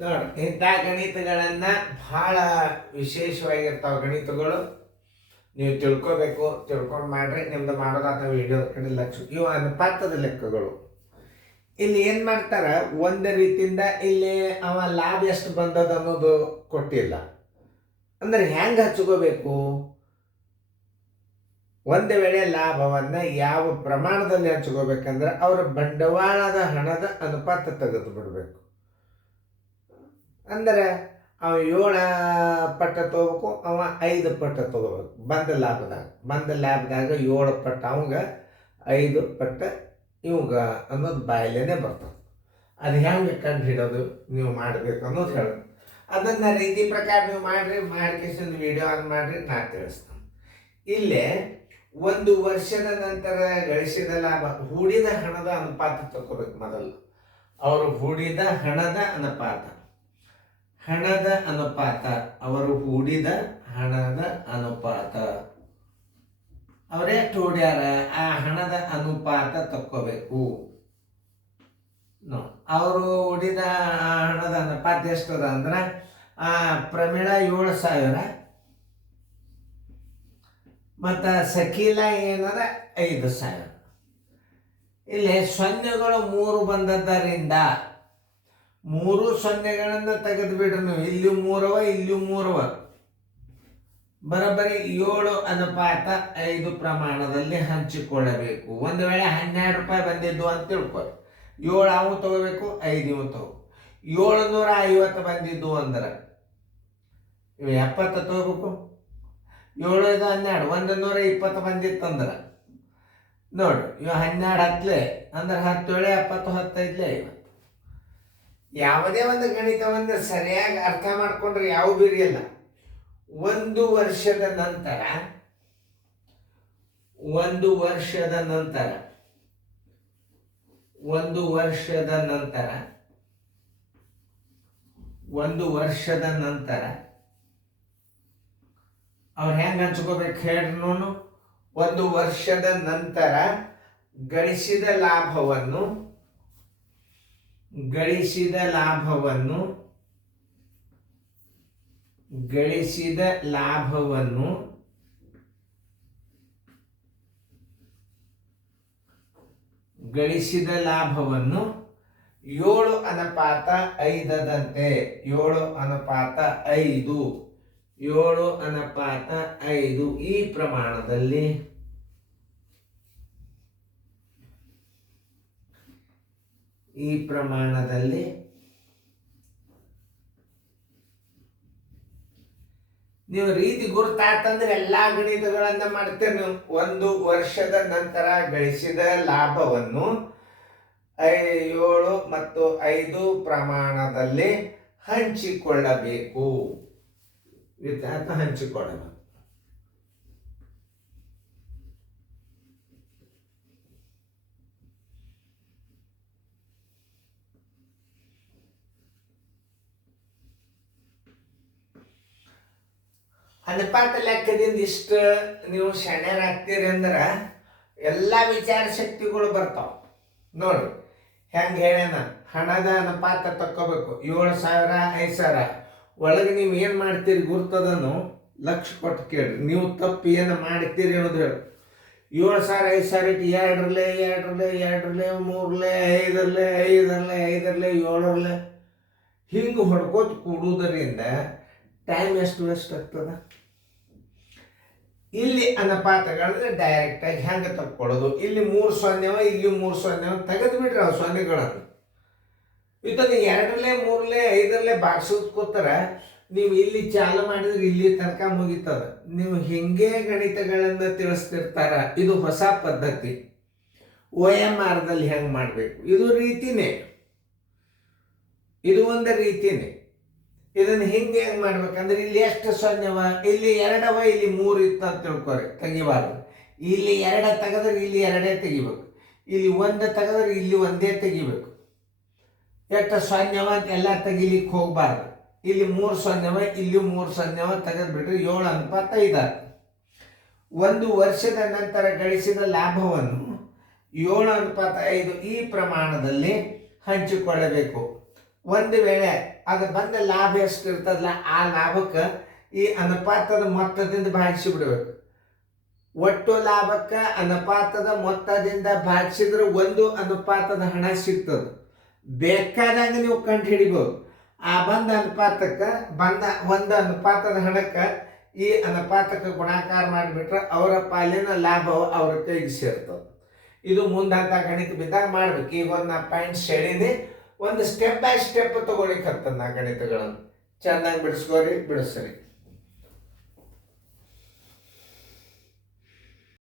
ನೋಡಿ, ಇಂಥ ಗಣಿತಗಳನ್ನ ಬಹಳ ವಿಶೇಷವಾಗಿರ್ತಾವ ಗಣಿತಗಳು. ನೀವು ತಿಳ್ಕೊಂಡು ಮಾಡ್ರಿ. ನಿಮ್ದು ಮಾಡೋದಾದ ವಿಡಿಯೋ ಕಡೆ ಲಕ್ಷ. ಇವು ಅನುಪಾತದ ಲೆಕ್ಕಗಳು. ಇಲ್ಲಿ ಏನ್ ಮಾಡ್ತಾರ, ಒಂದು ರೀತಿಯಿಂದ ಇಲ್ಲಿ ಅವ ಲಾಭ ಎಷ್ಟು ಬಂದದ ಅನ್ನೋದು ಕೊಟ್ಟಿಲ್ಲ. ಅಂದ್ರೆ ಹೆಂಗ ಹಚ್ಕೋಬೇಕು, ಒಂದು ವೇಳೆ ಲಾಭವನ್ನ ಯಾವ ಪ್ರಮಾಣದಲ್ಲಿ ಹಂಚ್ಕೋಬೇಕಂದ್ರೆ ಅವರ ಬಂಡವಾಳದ ಹಣದ ಅನುಪಾತ ತೆಗೆದು ಬಿಡಬೇಕು. ಅಂದರೆ ಅವ 7 ಪಟ್ಟ ತಗೋಬೇಕು, ಅವ 5 ಪಟ್ಟ ತಗೋಬೇಕು. ಬಂದ ಲಾಭದಾಗ 7 ಪಟ್ಟ ಅವಂಗ, 5 ಪಟ್ಟ ಇವಾಗ ಅನ್ನೋದು ಬಾಯಲೇನೆ ಬರ್ತದೆ. ಅದು ಹೆಂಗೆ ಕಂಡು ಹಿಡೋದು ನೀವು ಮಾಡಬೇಕು ಅನ್ನೋದು ಹೇಳೋದು. ಅದನ್ನ ರೀತಿ ಪ್ರಕಾರ ನೀವು ಮಾಡ್ಕೇಸಿಂದ ವಿಡಿಯೋ ಆನ್ ಮಾಡ್ರಿ, ನಾ ತಿಳಿಸ್ತೇನೆ. ಇಲ್ಲೇ 1 ವರ್ಷದ ನಂತರ ಗಳಿಸಿದ ಲಾಭ, ಹೂಡಿದ ಹಣದ ಅನುಪಾತ ತಗೋಬೇಕು ಮೊದಲು. ಅವರು ಹೂಡಿದ ಹಣದ ಅನುಪಾತ, ಅವರು ಹೂಡಿದ ಹಣದ ಅನುಪಾತ, ಅವರೆಷ್ಟು ಹೂಡ್ಯಾರ ಆ ಹಣದ ಅನುಪಾತ ತಕ್ಕೋಬೇಕು. ಅವರು ಹೂಡಿದ ಹಣದ ಅನುಪಾತ ಎಷ್ಟದ ಅಂದ್ರೆ ಪ್ರಮೀಳ 7,000 ಮತ್ತು ಸಕೀಲ ಏನದ 5,000. ಇಲ್ಲಿ ಸೊನ್ನೆಗಳು 3 ಬಂದದ್ದರಿಂದ 3 ಸೊನ್ನೆಗಳನ್ನು ತೆಗೆದು ಬಿಡ್ರಿ ನೀವು. ಇಲ್ಲಿ 3 ಇಲ್ಲಿ 3 ಬರೋಬ್ಬರಿ 7:5 ಪ್ರಮಾಣದಲ್ಲಿ ಹಂಚಿಕೊಳ್ಳಬೇಕು. ಒಂದು ವೇಳೆ 12 ರೂಪಾಯಿ ಬಂದಿದ್ದು ಅಂತ ತಿಳ್ಕೊರಿ, 7 ಅವು ತಗೋಬೇಕು, 5 ಇವು ತಗೋ. 750 ಬಂದಿದ್ದು ಅಂದ್ರೆ ಇವು 70 ತಗೋಬೇಕು. 7 ಇದು 12, 120 ಬಂದಿತ್ತಂದ್ರೆ ನೋಡಿ, ಇವು 12 ಹತ್ತಲೆ ಅಂದ್ರೆ 10 7 70, 15 50. ಯಾವುದೇ ಒಂದು ಗಣಿತವನ್ನು ಸರಿಯಾಗಿ ಅರ್ಥ ಮಾಡ್ಕೊಂಡ್ರೆ ಯಾವ ಬಿರಿಯಲ್ಲ. 1 ವರ್ಷದ ನಂತರ 1 ವರ್ಷದ ನಂತರ 1 ವರ್ಷದ ನಂತರ 1 ವರ್ಷದ ನಂತರ ಅವ್ರು ಹೆಂಗೆ ಹಂಚ್ಕೋಬೇಕು ಹೇಳ್ರಿ ನೋಡು. 1 ವರ್ಷದ ನಂತರ ಗಳಿಸಿದ ಲಾಭವನ್ನು ಗಳಿಸಿದ ಲಾಭವನ್ನು 7:5ದಂತೆ 7:5 ಈ ಪ್ರಮಾಣದಲ್ಲಿ ನೀವು ರೀತಿ ಗುರುತಾತಂದ್ರೆ ಎಲ್ಲಾ ಗಣಿತಗಳನ್ನ ಮಾಡ್ತೇವೆ ನೀವು. 1 ವರ್ಷದ ನಂತರ ಗಳಿಸಿದ ಲಾಭವನ್ನು 7 ಮತ್ತು 5 ಪ್ರಮಾಣದಲ್ಲಿ ಹಂಚಿಕೊಳ್ಳಬೇಕು. ಹಂಚಿಕೊಳ್ಳಬೇಕು. ಅನುಪಾತ ಲೆಕ್ಕದಿಂದ ಇಷ್ಟು ನೀವು ಶಣ್ಯರಾಗ್ತೀರಿ ಅಂದ್ರೆ ಎಲ್ಲ ವಿಚಾರ ಶಕ್ತಿಗಳು ಬರ್ತಾವ. ನೋಡಿ ಹೆಂಗೆ ಹೇಳ್ಯಾನ, ಹಣದ ಅನುಪಾತ ತಕ್ಕೋಬೇಕು. 7,000 5,000 ಒಳಗೆ ನೀವು ಏನು ಮಾಡ್ತೀರಿ ಗುರ್ತದನ್ನು ಲಕ್ಷ ಕೊಟ್ಟು ಕೇಳ್ರಿ. ನೀವು ತಪ್ಪು ಏನು ಮಾಡ್ತೀರಿ ಅನ್ನೋದು ಹೇಳಿ. 7,000 5,000 ಇಟ್ಟು 2 5 7 ಹಿಂಗೆ ಹೊಡ್ಕೋತ ಕೂಡುವುದರಿಂದ ಟೈಮ್ ಎಷ್ಟು ವೇಸ್ಟ್ ಆಗ್ತದ. ಇಲ್ಲಿ ಅನುಪಾತಗಳಂದ್ರೆ ಡೈರೆಕ್ಟ್ ಆಗಿ ಹೆಂಗೆ ತಕ್ಕೊಳ್ಳೋದು. ಇಲ್ಲಿ 3 ಸೊನ್ನೆವ, ಇಲ್ಲಿ 3 ಸೊನ್ನೆವ ತೆಗೆದು ಬಿಡ್ರಿ ಅವು ಸೊನ್ನೆಗಳನ್ನು. ಇದನ್ನು 2 3 5 ಬಾಗ್ಸೋದ್ ಕೂತರ ನೀವು ಇಲ್ಲಿ ಚಾಲು ಮಾಡಿದ್ರೆ ಇಲ್ಲಿ ತನಕ ಮುಗಿತದ. ನೀವು ಹಿಂಗೆ ಗಣಿತಗಳನ್ನು ತಿಳಿಸ್ತಿರ್ತಾರ. ಇದು ಹೊಸ ಪದ್ಧತಿ. OMR ದಲ್ಲಿ ಹೆಂಗೆ ಮಾಡಬೇಕು ಇದು ರೀತಿನೇ, ಇದು ಒಂದು ರೀತಿನೇ. ಇದನ್ನು ಹಿಂಗೆ ಹೆಂಗೆ ಮಾಡ್ಬೇಕಂದ್ರೆ ಇಲ್ಲಿ ಎಷ್ಟು ಸೊನ್ನೆವ, ಇಲ್ಲಿ 2 ಇಲ್ಲಿ 3 ಇತ್ತು ಅಂತ ತಿಳ್ಕೊರಿ, ತೆಗಿಬಾರ್ದು. ಇಲ್ಲಿ 2 ತೆಗೆದ್ರೆ ಇಲ್ಲಿ 2 ತೆಗಿಬೇಕು, ಇಲ್ಲಿ 1 ತೆಗೆದ್ರೆ ಇಲ್ಲಿ 1 ತೆಗಿಬೇಕು. ಎಷ್ಟು ಸೊನ್ನೆವ ಅಂತ ಎಲ್ಲ ತೆಗಿಲಿಕ್ಕೆ ಹೋಗ್ಬಾರ್ದು. ಇಲ್ಲಿ 3 ಸೊನ್ನೆವ, ಇಲ್ಲಿ 3 ಸೊನ್ನೆವ ತೆಗೆದ್ಬಿಟ್ರೆ 7:5. 1 ವರ್ಷದ ನಂತರ ಗಳಿಸಿದ ಲಾಭವನ್ನು 7:5 ಈ ಪ್ರಮಾಣದಲ್ಲಿ ಹಂಚಿಕೊಳ್ಳಬೇಕು. ಒಂದು ವೇಳೆ ಅದು ಬಂದ ಲಾಭ ಎಷ್ಟು ಇರ್ತದಲ್ಲ ಆ ಲಾಭಕ್ಕೆ ಈ ಅನುಪಾತದ ಮೊತ್ತದಿಂದ ಭಾಗಿಸಿ ಬಿಡ್ಬೇಕು. ಒಟ್ಟು ಲಾಭಕ್ಕೆ ಅನುಪಾತದ ಮೊತ್ತದಿಂದ ಭಾಗಿಸಿದ್ರೆ ಒಂದು ಅನುಪಾತದ ಹಣ ಸಿಗ್ತದೆ. ಬೇಕಾದಾಗ ನೀವು ಕಂಡು ಹಿಡಿಬೋದು. ಆ ಬಂದ ಅನುಪಾತಕ್ಕೆ ಒಂದು ಅನುಪಾತದ ಹಣಕ್ಕೆ ಈ ಅನುಪಾತಕ್ಕೆ ಗುಣಾಕಾರ ಮಾಡಿಬಿಟ್ರೆ ಅವರ ಪಾಲಿನ ಲಾಭವು ಅವ್ರ ಕೈಗೆ ಸೇರ್ತದೆ. ಇದು ಮುಂದಂತ ಗಣಿತ ಬಿದ್ದಾಗ ಮಾಡ್ಬೇಕು. ಈಗ ಒಂದು ಪಾಯಿಂಟ್ಸ್ ಹೇಳಿದೆ, ಒಂದು ಸ್ಟೆಪ್ ಬೈ ಸ್ಟೆಪ್ ತಗೊಳಿಕ್ಕೆ ನಾ ಗಣಿತಗಳನ್ನು ಚೆನ್ನಾಗಿ ಬಿಡಿಸ್ಕೋರಿ, ಬಿಡಿಸ್ರಿ.